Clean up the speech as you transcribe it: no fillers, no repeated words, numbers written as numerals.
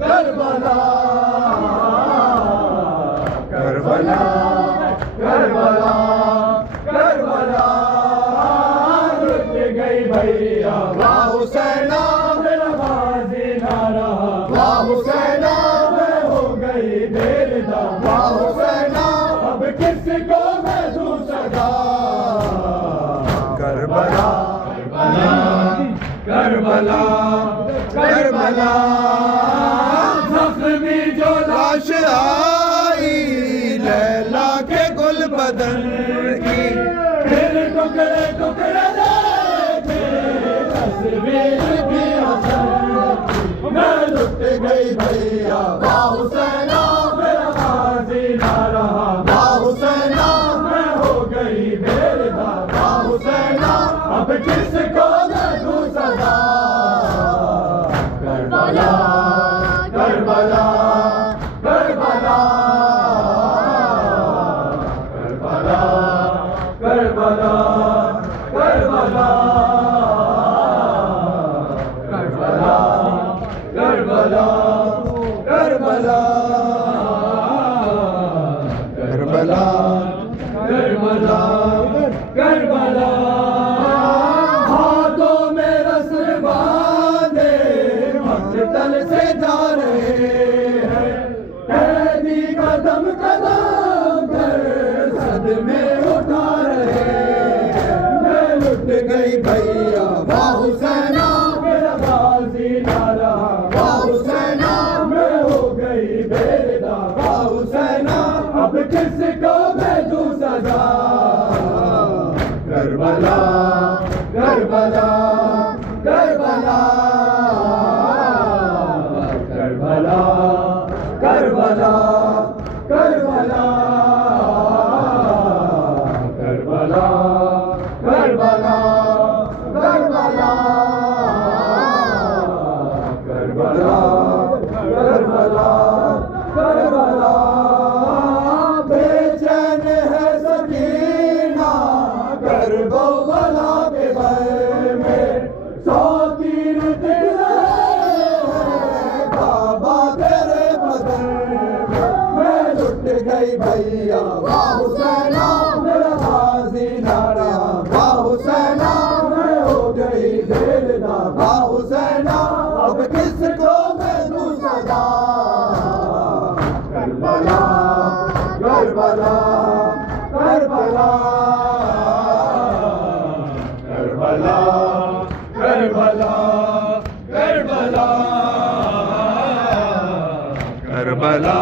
Karbala Karbala Karbala Karbala लुट गई भैया वाह हुसैन मेरा बाजी ना रहा वाह हुसैन मैं हो गई बेरदा वाह हुसैन अब किसको मैं दूं सदा करबला करबला करबला जख्मी जो लाश आई लैला के गुल बदन की फिर टुकड़े टुकड़े देखे तस्वीर की हसन मैं लुट गई भैया वाह हुसैन मेरा बाजी ना रहा वाह हुसैन मैं हो गई बेरदा वाह हुसैन अब किसको मैं दूं सदा Karbala Karbala Karbala Karbala Karbala Karbala Karbala Karbala Karbala Karbala Karbala Karbala हाथों में रस्म बांधे मकतल से जा रहे हैं कैदी कदम कदम कर सदमे उठा रहे हैं मैं लुट गई भैया वाह हुसैन मेरा बाजी ना रहा वाह हुसैन मैं हो गई बेरदा वाह हुसैन अब किसको मैं दूं सजा Karbala Karbala Karbala Karbala Karbala Karbala Karbala Karbala Karbala Karbala Karbala Karbala बेचैन है सकीना करबला के भय में सौ तीर दिल बाबा तेरे बदन मैं लुट गई भैया वाह हुसैन मेरा बाजी ना रहा वाह हुसैन मैं हो गई बेरदा वाह हुसैन अब किसको मैं दूं सदा Karbala Karbala Karbala Karbala Karbala Karbala Karbala